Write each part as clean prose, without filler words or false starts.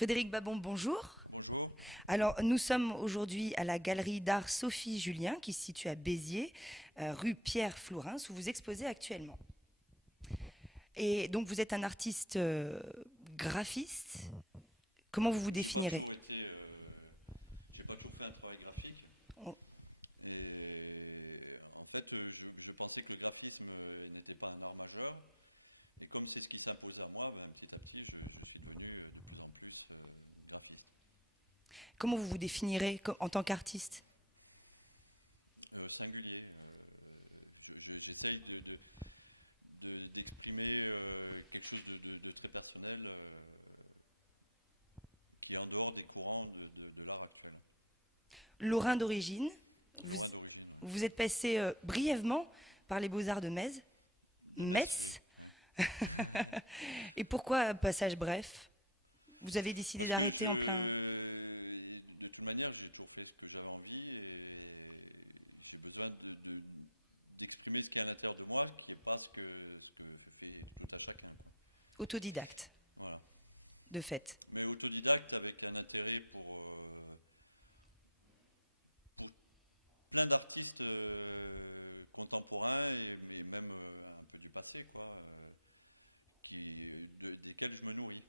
Frédéric Babon, bonjour. Bonjour. Alors, nous sommes aujourd'hui à la galerie d'art Sophie Julien, qui se situe à Béziers, rue Pierre Flourens, où vous exposez actuellement. Et donc, vous êtes un artiste graphiste. Comment vous vous J'ai pas définirez? toujours été, j'ai pas toujours fait un travail graphique. On- Et en fait, je pensais que le graphisme n'était pas un art majeur. Et comme c'est ce qui s'imposait à moi, ben, petit à petit, je suis devenu de plus en plus graphiste. Comment vous vous définirez en tant qu'artiste? Singulier. J'essaye d'exprimer quelque chose de très personnel qui est en dehors des courants de l'art actuel. Lorrain d'origine. Vous, Lorrain d'origine, oui. vous êtes passé brièvement par les Beaux-Arts de Metz. De Metz, oui. Ouais. Et pourquoi un passage bref? Vous avez décidé Parce que d'arrêter en plein... de toute manière, j'ai toujours fait ce que j'avais envie et j'ai besoin d'exprimer ce qui est à l'intérieur de moi, qui n'est pas ce que fait tout à chacun, quoi. Autodidacte, Voilà. de fait. Mais autodidacte avec un intérêt pour plein d'artistes contemporains mais même un peu du passé, quoi, desquels je me nourris.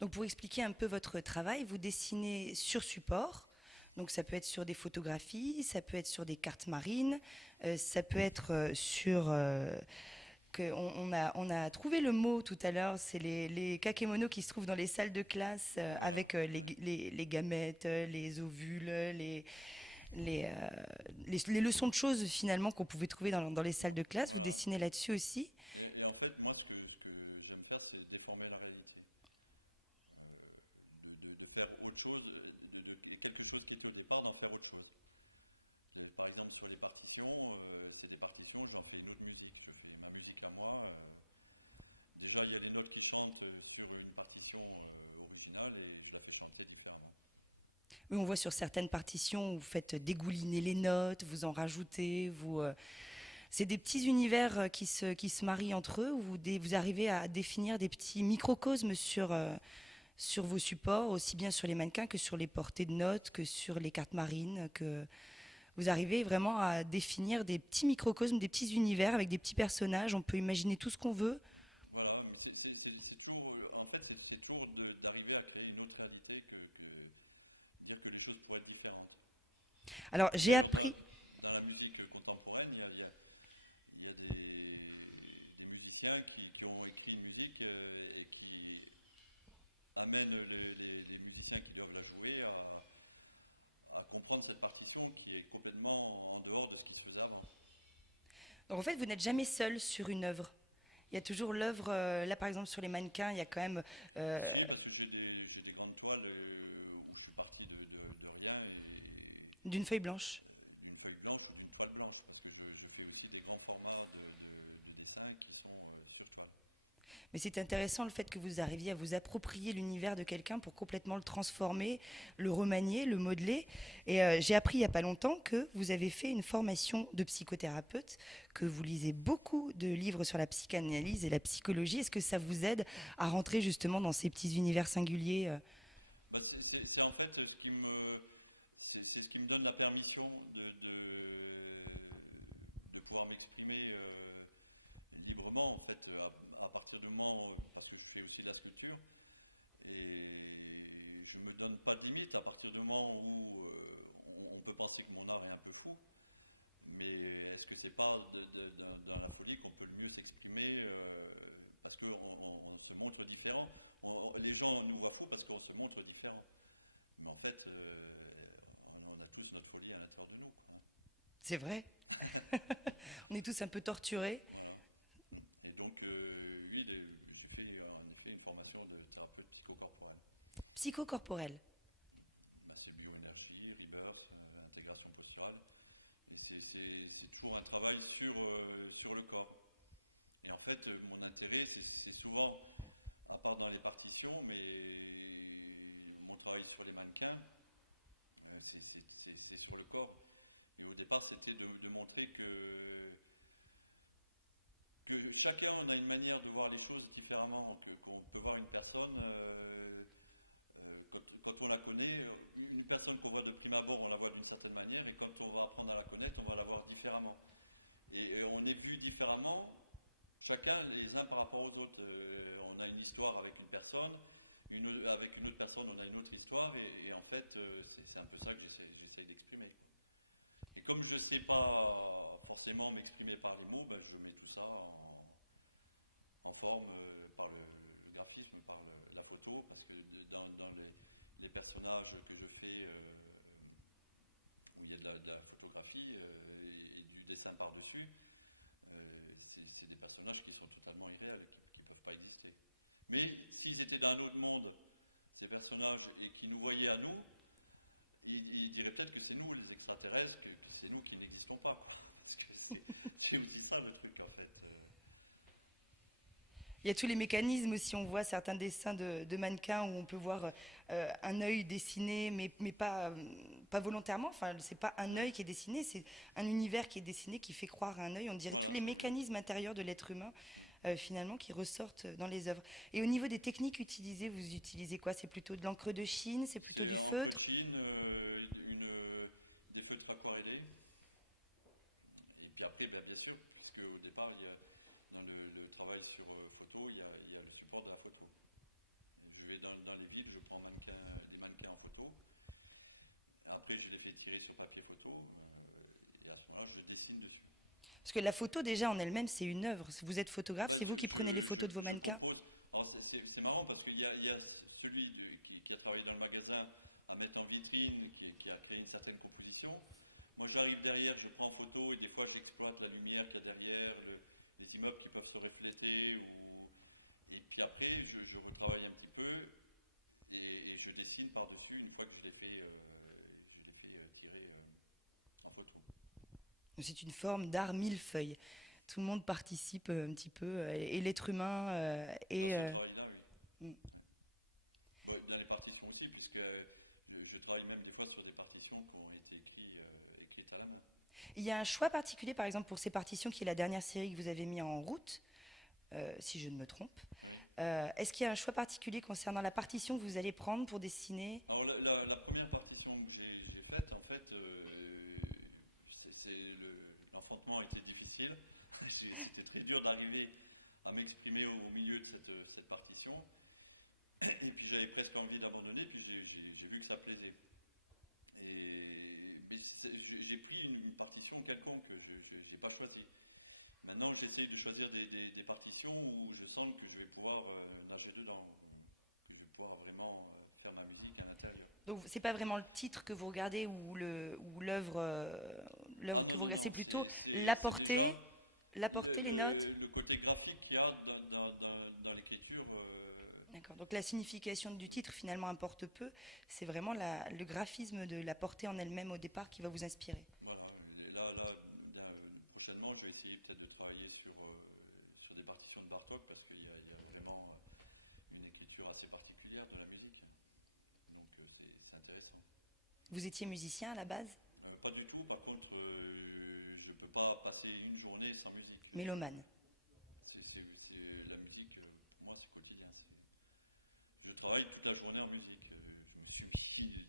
Donc pour expliquer un peu votre travail, vous dessinez sur support. Donc ça peut être sur des photographies, ça peut être sur des cartes marines, ça peut être on a trouvé le mot tout à l'heure, c'est les kakémonos qui se trouvent dans les salles de classe Voilà, avec ouais. les gamètes, les ovules, les, euh, les leçons de choses finalement qu'on pouvait trouver dans les salles de classe. Vous Voilà. dessinez là-dessus aussi. Et en fait, moi, ce que j'aime faire, c'est déformer la réalité. De faire autre chose, quelque chose qui était au départ, d'en faire autre chose. Par exemple, sur les partitions, c'est des partitions, j'en fais une autre musique. Je fais ma musique à moi. Déjà, il y a les notes qui chantent sur une partition originale et je la fais chanter différemment. Oui, on voit sur certaines partitions, vous faites dégouliner les notes, vous en rajoutez, c'est des petits univers qui se marient entre eux, où vous arrivez à définir des petits microcosmes sur vos supports, aussi bien sur les mannequins que sur les portées de notes, que sur les cartes marines, que vous arrivez vraiment à définir des petits microcosmes, des petits univers avec des petits personnages. On peut imaginer tout ce qu'on veut. Voilà, mais c'est toujours, en fait, c'est toujours d'arriver à créer une autre réalité que dire que les choses pourraient être différentes. Alors j'ai D'ailleurs, dans, appris, dans la musique contemporaine, il y a des musiciens qui ont écrit une musique et qui amènent les musiciens qui doivent la jouer à comprendre cette partition qui est complètement en dehors de ce qui se faisait avant. donc en fait vous n'êtes jamais seul sur une œuvre. Il y a toujours l'œuvre, là par exemple sur les mannequins, il y a quand même Si, parce que j'ai des grandes toiles où je suis parti de rien et d'une feuille blanche. d'une feuille blanche ou d'une toile blanche, parce que je fais aussi des grands formats de dessins qui sont sur toile. Mais c'est intéressant le fait que vous arriviez à vous approprier l'univers de quelqu'un pour complètement le transformer, le remanier, le modeler. Et j'ai appris il n'y a pas longtemps que vous avez fait une formation de psychothérapeute, que vous lisez beaucoup de livres sur la psychanalyse et la psychologie. Est-ce que ça vous aide à rentrer justement dans ces petits univers singuliers Bah, c'est en fait c'est ce qui me donne la permission de pouvoir m'exprimer librement, en fait, à partir du moment, parce que je fais aussi de la sculpture, et je me donne pas de limite à partir du moment où on peut penser que mon art est un peu fou, mais est-ce que c'est pas dans la folie qu'on peut le mieux s'exprimer parce qu'on se montre différent. Les gens nous voient fous parce qu'on se montre différent. Mais en fait, on a tous notre folie à l'intérieur de nous, quoi, hein. C'est vrai. On est tous un peu torturés. Voilà. Et donc, oui, j'ai fait en effet une formation de thérapeute psychocorporel. Psychocorporel. Bah, c'est bioénergie, rebirth, intégration posturale. Et c'est toujours un travail sur le corps. Et en fait, mon intérêt, c'est souvent, à part dans les partitions, mais mon travail sur les mannequins, c'est sur le corps. Et au départ, c'était de montrer que chacun on a une manière de voir les choses différemment, qu'on peut voir une personne Quand on la connaît, une personne qu'on voit de prime abord, on la voit d'une certaine manière, et quand on va apprendre à la connaître, on va la voir différemment. Et on est vu différemment, chacun les uns par rapport aux autres. On a une histoire avec une personne, avec une autre personne, on a une autre histoire, et en fait, c'est un peu ça que j'essaye d'exprimer, quoi. Et comme je ne sais pas forcément m'exprimer par les mots, ben, je mets tout ça en forme par le graphisme, par la photo, parce que dans les personnages que je fais, où il y a de la photographie et du dessin par-dessus, c'est des personnages qui sont totalement irréels, qui ne peuvent pas exister. Mais s'ils étaient d'un autre monde, ces personnages, et qui nous voyaient à nous, ils diraient peut-être que c'est nous les extraterrestres, que c'est nous qui n'existons pas, quoi. Parce que c'est aussi ça le truc, en fait. Il y a tous les mécanismes aussi, on voit certains dessins de mannequins où on peut voir un œil dessiné, mais pas volontairement. Enfin, c'est pas un œil qui est dessiné, c'est un univers qui est dessiné qui fait croire à un œil. On dirait Voilà, tous les mécanismes intérieurs de l'être humain, finalement, qui ressortent dans les œuvres. Et au niveau des techniques utilisées, vous utilisez quoi? C'est plutôt de l'encre de Chine, c'est plutôt du feutre? C'est encre de Chine, des feutres aquarellés. Et puis après, ben, bien sûr, puisque au départ, il y a, dans le travail sur photo, il y a le support de la photo. Et je vais dans les villes, je prends des mannequins en photo. Après, je les fais tirer sur papier photo. Et à ce moment-là, je dessine dessus. Parce que la photo, déjà, en elle-même, c'est une œuvre. Vous êtes photographe, c'est vous qui prenez les photos de vos mannequins? Je compose. Alors, c'est marrant parce qu'il y a celui qui a travaillé dans le magasin à mettre en vitrine, qui a créé une certaine composition. Moi, j'arrive derrière, je prends en photo et des fois, j'exploite la lumière qu'il y a derrière, les immeubles qui peuvent se refléter. Et puis après, je retravaille un petit peu et je dessine par-dessus une fois que je l'ai fait tirer en photo. C'est une forme d'art millefeuille. Tout le monde participe un petit peu, et l'être humain dans ce travail-là, oui. Mm. Ouais. Bon, dans les partitions aussi, puisque je travaille même des fois sur des partitions qui ont été écrites à la main. Il y a un choix particulier, par exemple, pour ces partitions, qui est la dernière série que vous avez mis en route, si je ne me trompe. Oui. Est-ce qu'il y a un choix particulier concernant la partition que vous allez prendre pour dessiner? Alors la première partition que j'ai faite, en fait, l'enfantement était difficile. C'était très dur d'arriver à m'exprimer au milieu de cette partition. Et puis j'avais presque envie d'abandonner, puis j'ai vu que ça plaisait. Mais j'ai pris une partition quelconque, je n'ai pas choisi. Maintenant, j'essaye de choisir des partitions où je sens que je vais pouvoir nager dedans, que je vais pouvoir vraiment faire ma musique à l'intérieur. Donc, c'est pas vraiment le titre que vous regardez ou l'œuvre Ah que non, vous non, regardez, non, c'est plutôt c'est la portée, déjà les notes. le côté graphique qu'il y a dans l'écriture. D'accord. Donc la signification du titre finalement importe peu. C'est vraiment le graphisme de la portée en elle-même au départ qui va vous inspirer. Voilà. Et là, prochainement, je vais essayer peut-être de travailler sur des partitions de Bartók parce qu'il y a vraiment une écriture assez particulière de la musique. Donc c'est intéressant. Vous étiez musicien à la base? Pas du tout. Par contre, je ne peux pas passer une journée sans musique. Mélomane. La musique, pour moi, c'est quotidien. Je travaille toute la journée en musique. Je me suis mis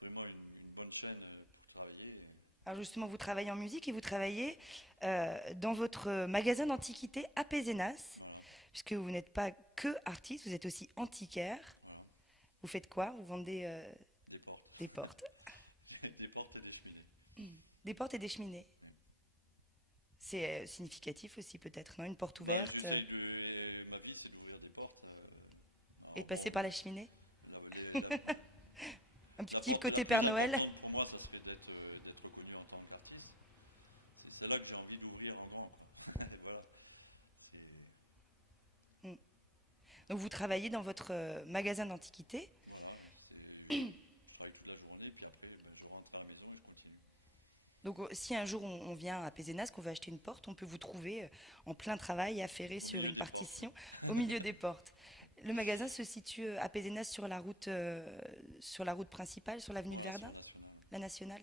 vraiment une bonne chaîne pour travailler. Alors justement, vous travaillez en musique et vous travaillez dans votre magasin d'antiquités à Pézenas, Voilà. puisque vous n'êtes pas que artiste, vous êtes aussi antiquaire. Voilà. Vous faites quoi? Vous vendez des portes. Des portes. Des portes et des cheminées. Des portes et des cheminées. Oui. C'est significatif aussi peut-être, non? Une porte ouverte. Ma vie, c'est d'ouvrir des portes. Et passer par la cheminée. La Un petit porte côté la plus Père Noël. importante pour moi, ça serait d'être reconnu en tant qu'artiste. C'est celle-là que j'ai envie d'ouvrir en grand, quoi. Voilà. Donc vous travaillez dans votre magasin d'antiquités. Voilà. Je travaille toute la journée, puis après, je rentre à la maison et je continue. Donc si un jour on vient à Pézenas, qu'on veut acheter une porte, on peut vous trouver en plein travail, affairé sur une partition, au milieu des portes. Le magasin se situe à Pézenas sur la route principale, sur l'avenue Verdun. Sur Nationale. La Nationale.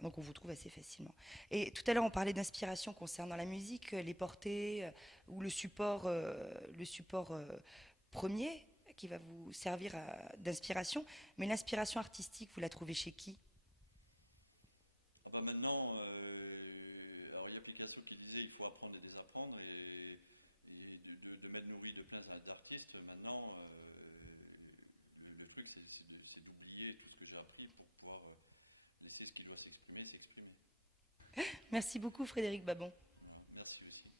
Donc on vous trouve assez facilement. Et tout à l'heure on parlait d'inspiration concernant la musique, les portées ou le support premier. qui va vous servir d'inspiration. Mais l'inspiration artistique, vous la trouvez chez qui? Ah bah maintenant, alors il y a Picasso qui disait il faut apprendre et désapprendre, et de m'être nourri de plein d'artistes. Maintenant, le truc c'est d'oublier tout ce que j'ai appris pour pouvoir laisser ce qui doit s'exprimer s'exprimer. Merci beaucoup Frédéric Babon. Voilà. Merci aussi.